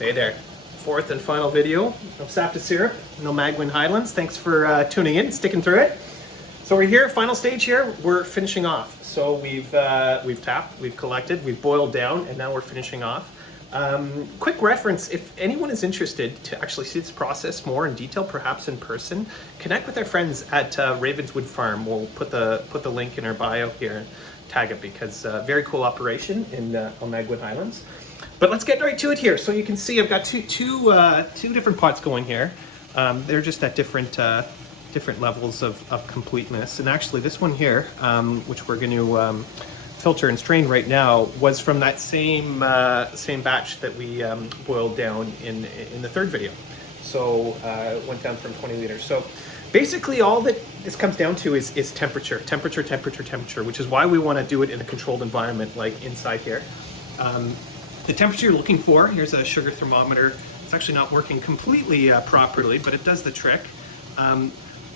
Hey there. Fourth and final video of Sap to Syrup in Almaguin Highlands. Thanks for tuning in, sticking through it. So we're here, final stage here. We're finishing off. So we've tapped, we've collected, we've boiled down, and now we're finishing off. Quick reference, if anyone is interested to actually see this process more in detail, perhaps in person, connect with our friends at Ravenswood Farm. We'll put the link in our bio here and tag it because very cool operation in Almaguin Highlands. But let's get right to it here. So you can see I've got two different pots going here. They're just at different levels of completeness. And actually this one here, which we're going to filter and strain right now, was from that same batch that we boiled down in the third video. So it went down from 20 liters. So basically all that this comes down to is temperature, which is why we want to do it in a controlled environment like inside here. The temperature you're looking for, here's a sugar thermometer. It's actually not working completely properly, but it does the trick.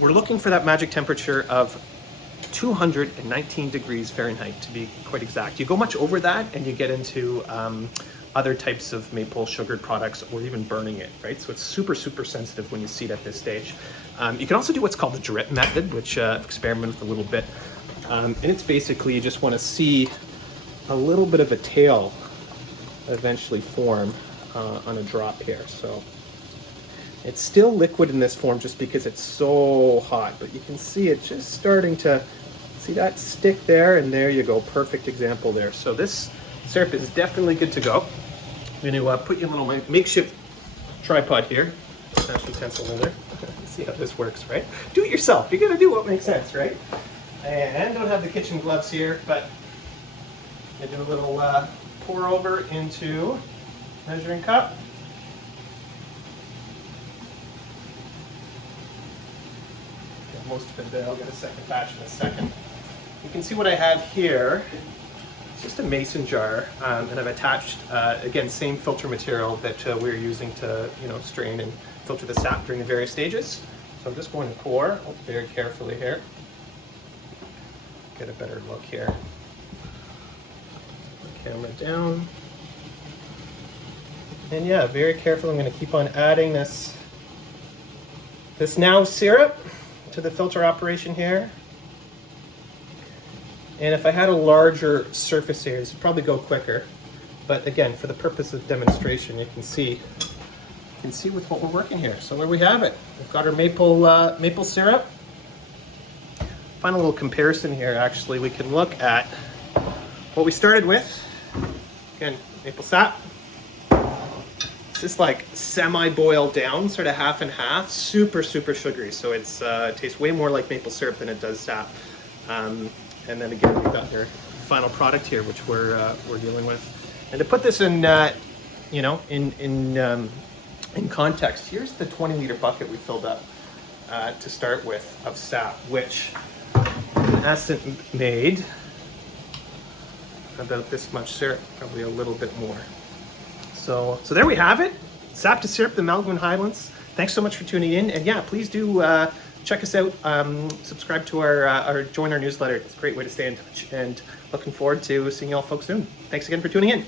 We're looking for that magic temperature of 219 degrees Fahrenheit to be quite exact. You go much over that and you get into other types of maple sugared products or even burning it, right? So it's super sensitive when you see it at this stage. You can also do what's called the drip method, which I've experimented with a little bit. And it's basically you just want to see a little bit of a tail eventually form on a drop here. So it's still liquid in this form just because it's so hot, but you can see it just starting to see that stick there, and there you go, perfect example there. So this syrup is definitely good to go. I'm going to put you in a little makeshift tripod here, slash utensil holder. See how this works, right? Do it yourself. You're going to do what makes sense, right? And don't have the kitchen gloves here, but I do a little pour over into measuring cup. Get most of it there. I'll get a second batch in a second. You can see what I have here. It's just a mason jar, and I've attached again same filter material that we're using to strain and filter the sap during the various stages. So I'm just going to pour very carefully here. Get a better look here. Camera down, and yeah, very careful. I'm going to keep on adding this now syrup to the filter operation here. And if I had a larger surface area, this would probably go quicker. But again, for the purpose of demonstration, you can see with what we're working here. So there we have it. We've got our maple syrup. Final little comparison here. Actually, we can look at what we started with. Again, maple sap. It's just like semi-boiled down, sort of half and half, super sugary. So it tastes way more like maple syrup than it does sap. And then again, we've got our final product here, which we're dealing with. And to put this in, in context, here's the 20-liter bucket we filled up to start with of sap, which in essence made about this much syrup, probably a little bit more. So there we have it. Sap to Syrup, the Almaguin Highlands. Thanks so much for tuning in, and yeah, please do check us out. Subscribe to our join our newsletter. It's a great way to stay in touch, and looking forward to seeing you all folks soon. Thanks again for tuning in.